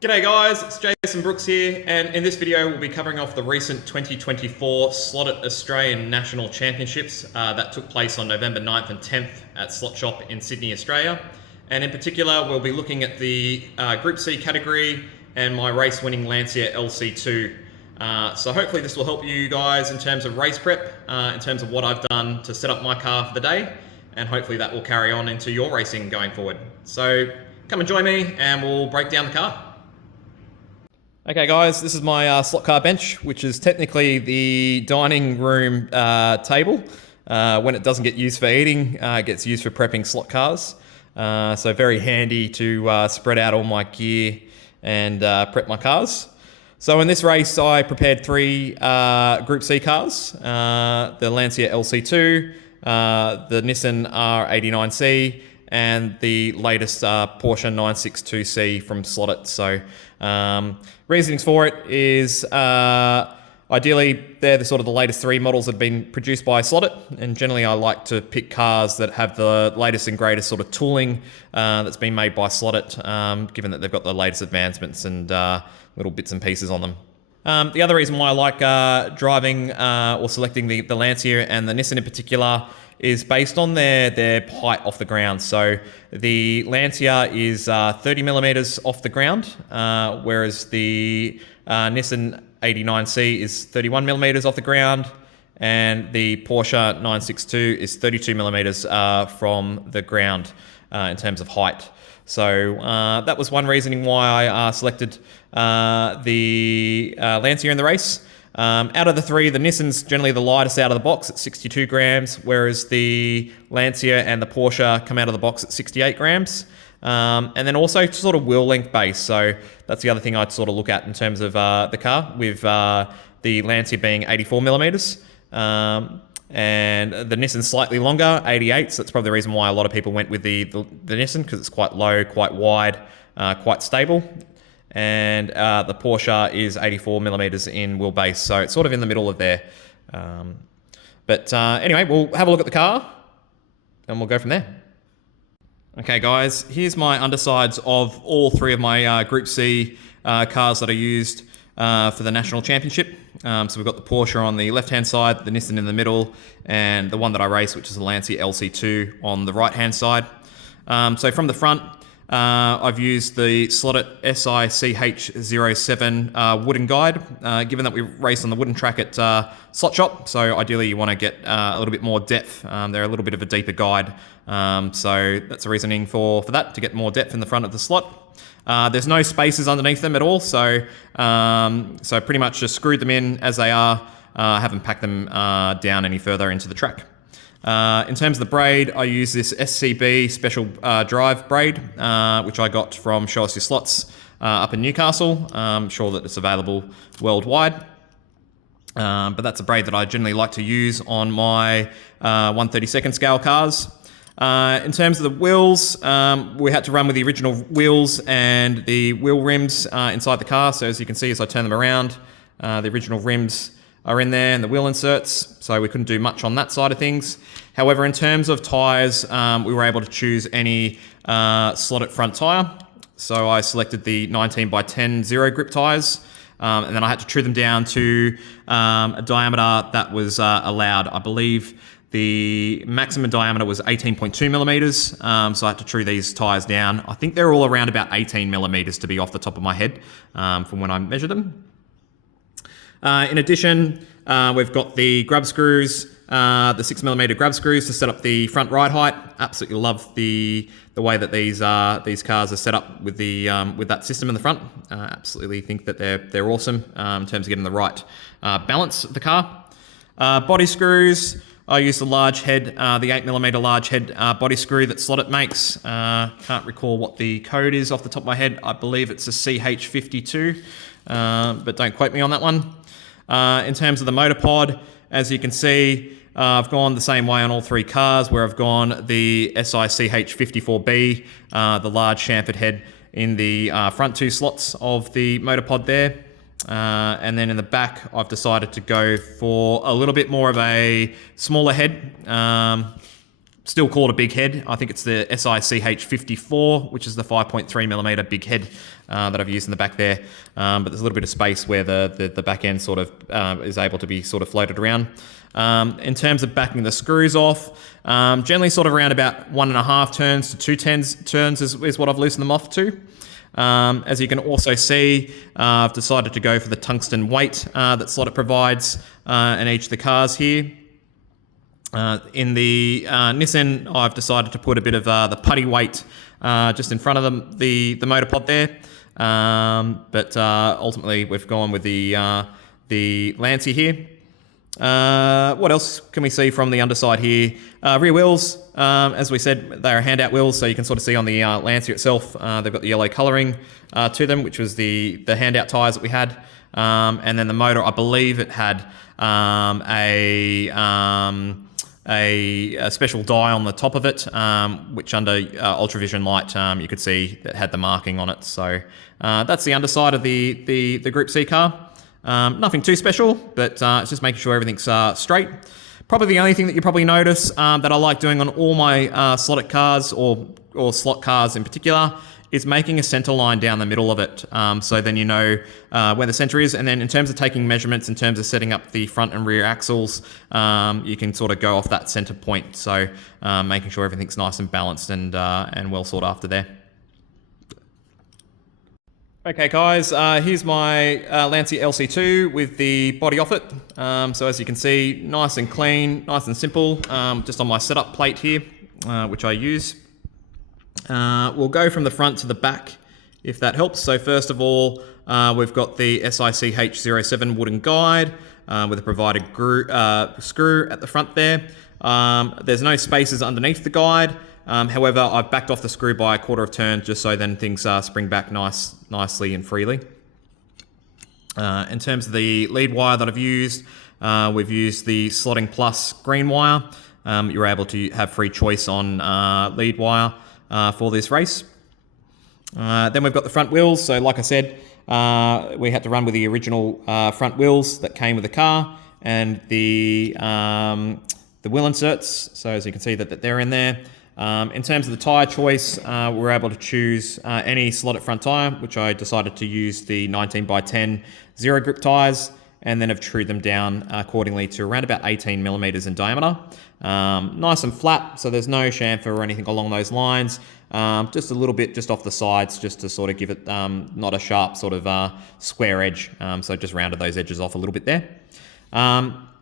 G'day guys, it's Jason Brooks here, and in this video we'll be covering off the recent 2024 Slot.it Australian National Championships that took place on November 9th and 10th at Slot Shop in Sydney, Australia. And in particular, we'll be looking at the Group C category and my race-winning Lancia LC2. So hopefully this will help you guys in terms of race prep, in terms of what I've done to set up my car for the day, and hopefully that will carry on into your racing going forward. So come and join me and we'll break down the car. Okay guys, this is my slot car bench, which is technically the dining room table. When it doesn't get used for eating, it gets used for prepping slot cars. So very handy to spread out all my gear and prep my cars. So in this race, I prepared three Group C cars, the Lancia LC2, the Nissan R89C, and the latest Porsche 962C from Slot.it. So reasonings for it is ideally they're the sort of the latest three models that have been produced by Slot.it, and generally I like to pick cars that have the latest and greatest sort of tooling that's been made by Slot.it, given that they've got the latest advancements and little bits and pieces on them. The other reason why I like driving or selecting the Lancia and the Nissan in particular is based on their height off the ground. So the Lancia is 30 millimeters off the ground, whereas the Nissan 89C is 31 millimeters off the ground, and the Porsche 962 is 32 millimeters from the ground in terms of height. So that was one reasoning why I selected the Lancia in the race. Out of the three, the Nissan's generally the lightest out of the box at 62 grams, whereas the Lancia and the Porsche come out of the box at 68 grams. And then also sort of wheel length base. So that's the other thing I'd sort of look at in terms of the car, with the Lancia being 84 millimeters. And the Nissan's slightly longer, 88. So that's probably the reason why a lot of people went with the Nissan, because it's quite low, quite wide, quite stable. And the Porsche is 84 millimeters in wheelbase, so it's sort of in the middle of there. But anyway, we'll have a look at the car and we'll go from there. Okay guys, here's my undersides of all three of my Group C cars that I used for the National Championship. So we've got the Porsche on the left-hand side, the Nissan in the middle, and the one that I race, which is the Lancia LC2 on the right-hand side. So from the front, I've used the Slot.it SICH07 wooden guide, given that we race on the wooden track at Slot Shop, so ideally you want to get a little bit more depth. They're a little bit of a deeper guide, so that's the reasoning for that, to get more depth in the front of the slot. There's no spaces underneath them at all, so pretty much just screwed them in as they are. Haven't packed them down any further into the track. In terms of the braid, I use this SCB special drive braid, which I got from Show Us Your Slots up in Newcastle. I'm sure that it's available worldwide. But that's a braid that I generally like to use on my 1/32 scale cars. In terms of the wheels, we had to run with the original wheels and the wheel rims inside the car. So as you can see, as I turn them around, the original rims are in there and the wheel inserts, so we couldn't do much on that side of things. However, in terms of tyres, we were able to choose any Slot.it front tyre. So I selected the 19x10 zero grip tyres, and then I had to trim them down to a diameter that was allowed. I believe the maximum diameter was 18.2 millimeters, so I had to true these tyres down. I think they're all around about 18 millimeters to be off the top of my head from when I measured them. In addition, we've got the grub screws, the 6mm grub screws to set up the front ride height. Absolutely love the way that these cars are set up with that system in the front. Absolutely think that they're awesome in terms of getting the right balance of the car. Body screws, I use the large head, the 8mm large head body screw that Slot.it makes. Can't recall what the code is off the top of my head. I believe it's a CH52, but don't quote me on that one. In terms of the motor pod, as you can see, I've gone the same way on all three cars, where I've gone the SICH54B, the large chamfered head in the front two slots of the motor pod there. And then in the back, I've decided to go for a little bit more of a smaller head. still called a big head. I think it's the SICH54, which is the 5.3mm big head that I've used in the back there. But there's a little bit of space where the back end sort of is able to be sort of floated around. In terms of backing the screws off, generally sort of around about 1.5 turns to 2 turns is what I've loosened them off to. As you can also see, I've decided to go for the tungsten weight that Slot.it provides in each of the cars here. In the Nissan, I've decided to put a bit of the putty weight just in front of the motor pod there. But ultimately, we've gone with the Lancia here. What else can we see from the underside here? Rear wheels, as we said, they are handout wheels, so you can sort of see on the Lancia itself, they've got the yellow colouring to them, which was the handout tyres that we had. And then the motor, I believe it had a special die on the top of it, which under ultravision light you could see that had the marking on it. So that's the underside of the Group C car. Nothing too special, but it's just making sure everything's straight. Probably the only thing that you probably notice that I like doing on all my Slot.it cars or Slot cars in particular is making a center line down the middle of it. So then you know where the center is. And then in terms of taking measurements, in terms of setting up the front and rear axles, you can sort of go off that center point. So making sure everything's nice and balanced and well sought after there. Okay guys, here's my Lancia LC2 with the body off it. So as you can see, nice and clean, nice and simple, just on my setup plate here, which I use. We'll go from the front to the back, if that helps. So first of all, we've got the SICH07 wooden guide with a provided screw at the front there. There's no spaces underneath the guide. However, I've backed off the screw by a 1/4 turn just so then things spring back nicely and freely. In terms of the lead wire that I've used, we've used the Slotting Plus green wire. You're able to have free choice on lead wire for this race. Then we've got the front wheels. So like I said, we had to run with the original front wheels that came with the car and the wheel inserts. So as you can see that they're in there. In terms of the tyre choice, we're able to choose any Slot.it front tyre, which I decided to use the 19x10 zero grip tyres, and then have trued them down accordingly to around about 18mm in diameter. Nice and flat, so there's no chamfer or anything along those lines. Just a little bit just off the sides, just to sort of give it not a sharp sort of square edge. So just rounded those edges off a little bit there.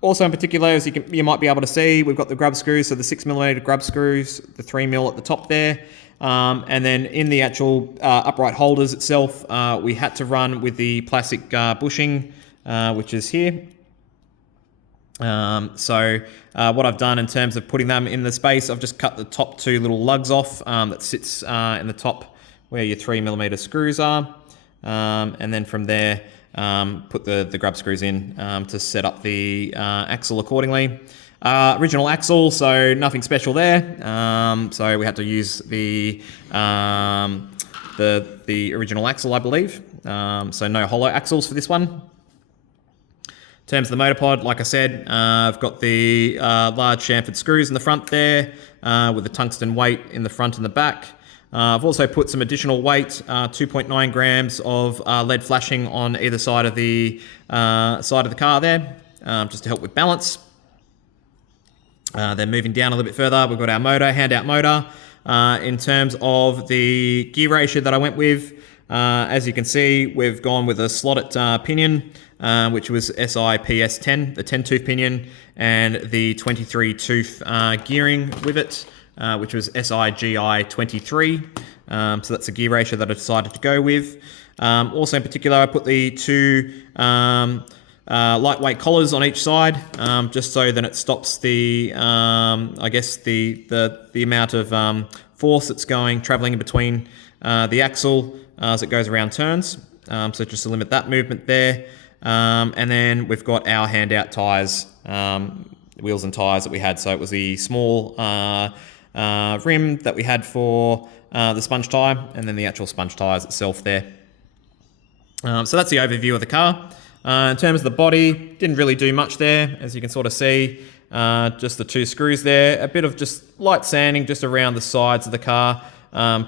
Also in particular, as you might be able to see, we've got the grub screws, so the 6mm grub screws, the 3mm at the top there. And then in the actual upright holders itself, we had to run with the plastic bushing, which is here. So what I've done in terms of putting them in the space, I've just cut the top 2 little lugs off that sits in the top where your 3mm screws are. And then from there, put the grub screws in to set up the axle accordingly. Original axle, so nothing special there. So we had to use the original axle, I believe. So no hollow axles for this one. In terms of the motor pod, like I said, I've got the large chamfered screws in the front there with the tungsten weight in the front and the back. I've also put some additional weight, 2.9 grams of lead flashing on either side of the car there, just to help with balance. Then moving down a little bit further, we've got our motor, handout motor. In terms of the gear ratio that I went with, as you can see, we've gone with a Slot.it pinion, which was SIPS10, the 10-tooth pinion, and the 23-tooth gearing with it, which was SIGI23. So that's the gear ratio that I decided to go with. Also in particular, I put the 2 lightweight collars on each side, just so that it stops the, I guess the amount of force that's traveling in between the axle as it goes around turns. So just to limit that movement there. And then we've got our handout tyres, wheels and tyres that we had. So it was the small rim that we had for the sponge tyre, and then the actual sponge tyres itself there. So that's the overview of the car. In terms of the body, didn't really do much there, as you can sort of see. just the 2 screws there, a bit of just light sanding just around the sides of the car,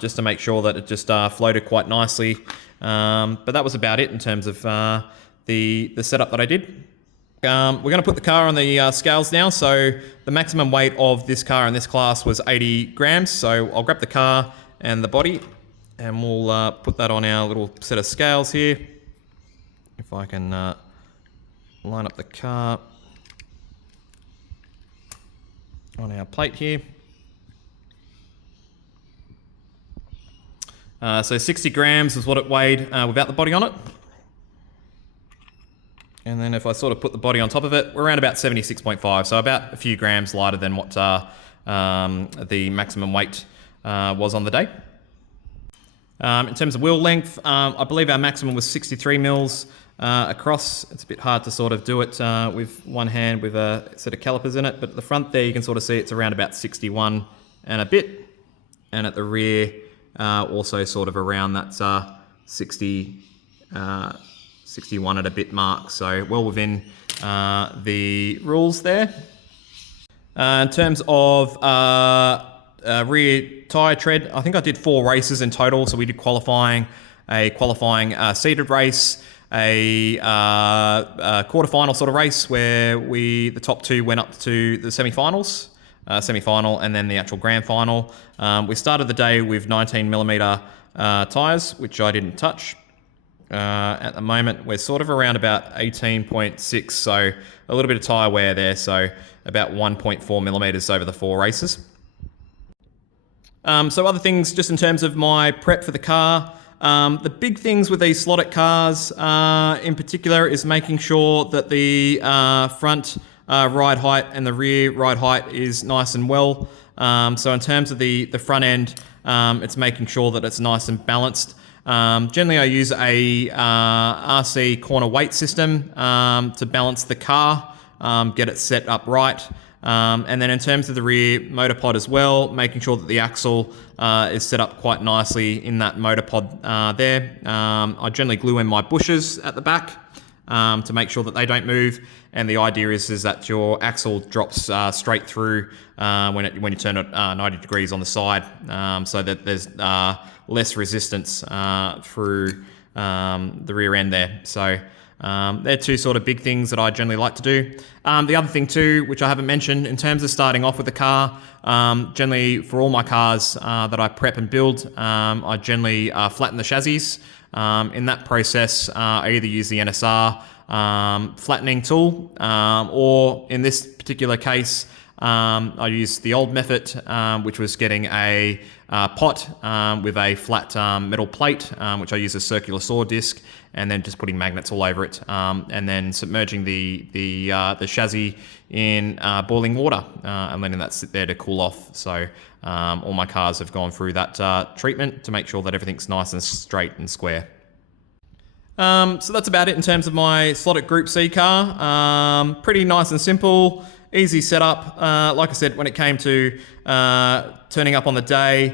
just to make sure that it just floated quite nicely. But that was about it in terms of the setup that I did. We're going to put the car on the scales now. So the maximum weight of this car in this class was 80 grams. So I'll grab the car and the body, and we'll put that on our little set of scales here. If I can line up the car on our plate here. So 60 grams is what it weighed without the body on it. And then if I sort of put the body on top of it, we're around about 76.5, so about a few grams lighter than what the maximum weight was on the day. In terms of wheel length, I believe our maximum was 63 mils across. It's a bit hard to sort of do it with one hand with a set of calipers in it, but at the front there you can sort of see it's around about 61 and a bit, and at the rear also sort of around that 61 at a bit mark, so well within the rules there. In terms of rear tyre tread, I think I did 4 races in total. So we did a qualifying seeded race, a quarterfinal sort of race where the top 2 went up to the semi-finals, and then the actual grand final. We started the day with 19mm tyres, which I didn't touch. At the moment, we're sort of around about 18.6, so a little bit of tyre wear there, so about 1.4mm over the 4 races. So other things, just in terms of my prep for the car, the big things with these Slot.it cars in particular is making sure that the front ride height and the rear ride height is nice and well. So in terms of the front end, it's making sure that it's nice and balanced. Generally, I use a RC corner weight system to balance the car, get it set up right. And then in terms of the rear motor pod as well, making sure that the axle is set up quite nicely in that motor pod there. I generally glue in my bushes at the back to make sure that they don't move. And the idea is that your axle drops straight through when you turn it 90 degrees on the side, so that there's less resistance through the rear end there. So they're 2 sort of big things that I generally like to do. The other thing too, which I haven't mentioned, in terms of starting off with the car, generally for all my cars that I prep and build, I generally flatten the chassis. In that process, I either use the NSR flattening tool, or in this particular case, I used the old method, which was getting a pot with a flat metal plate, which I use a circular saw disc, and then just putting magnets all over it, and then submerging the chassis in boiling water and letting that sit there to cool off. So all my cars have gone through that treatment to make sure that everything's nice and straight and square. So that's about it in terms of my Slot.it Group C car. Pretty nice and simple, easy setup. Like I said, when it came to turning up on the day,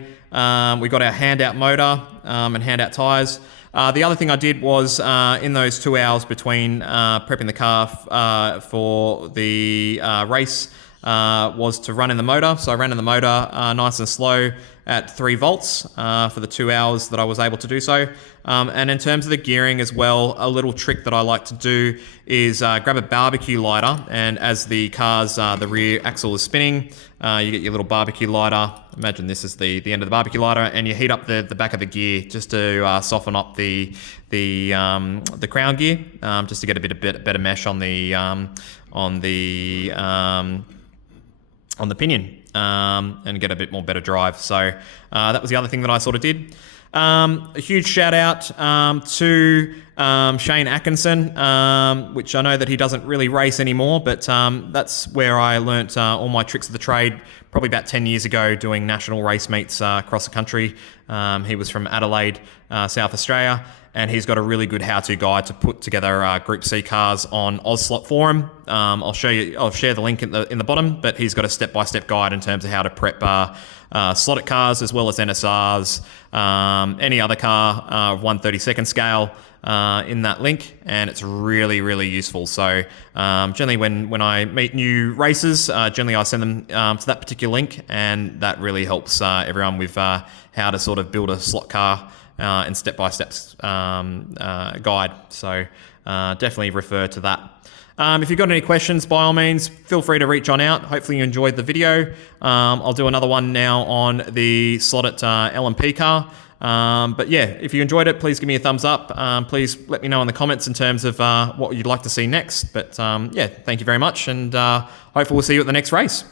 we got our handout motor and handout tyres. The other thing I did was in those 2 hours between prepping the car for the race was to run in the motor. So I ran in the motor nice and slow at 3 volts for the 2 hours that I was able to do so. And in terms of the gearing as well, a little trick that I like to do is grab a barbecue lighter, and as the car's the rear axle is spinning, you get your little barbecue lighter. Imagine this is the end of the barbecue lighter, and you heat up the back of the gear just to soften up the crown gear, just to get a bit better mesh on the pinion, and get a bit more better drive. So that was the other thing that I sort of did. A huge shout out to Shane Atkinson, which I know that he doesn't really race anymore, but that's where I learnt all my tricks of the trade probably about 10 years ago, doing national race meets across the country. He was from Adelaide, South Australia, and he's got a really good how-to guide to put together Group C cars on Auslot forum. I'll share the link in the bottom, but he's got a step-by-step guide in terms of how to prep Slot.it cars as well as NSRs, any other car of 1/32nd scale in that link, and it's really, really useful. So generally when I meet new racers, generally I send them to that particular link, and that really helps everyone with how to sort of build a slot car and step-by-step guide. So definitely refer to that. If you've got any questions, by all means, feel free to reach on out. Hopefully you enjoyed the video. I'll do another one now on the Slot.it LMP car. But yeah, if you enjoyed it, please give me a thumbs up. Please let me know in the comments in terms of what you'd like to see next. But yeah, thank you very much, and hopefully we'll see you at the next race.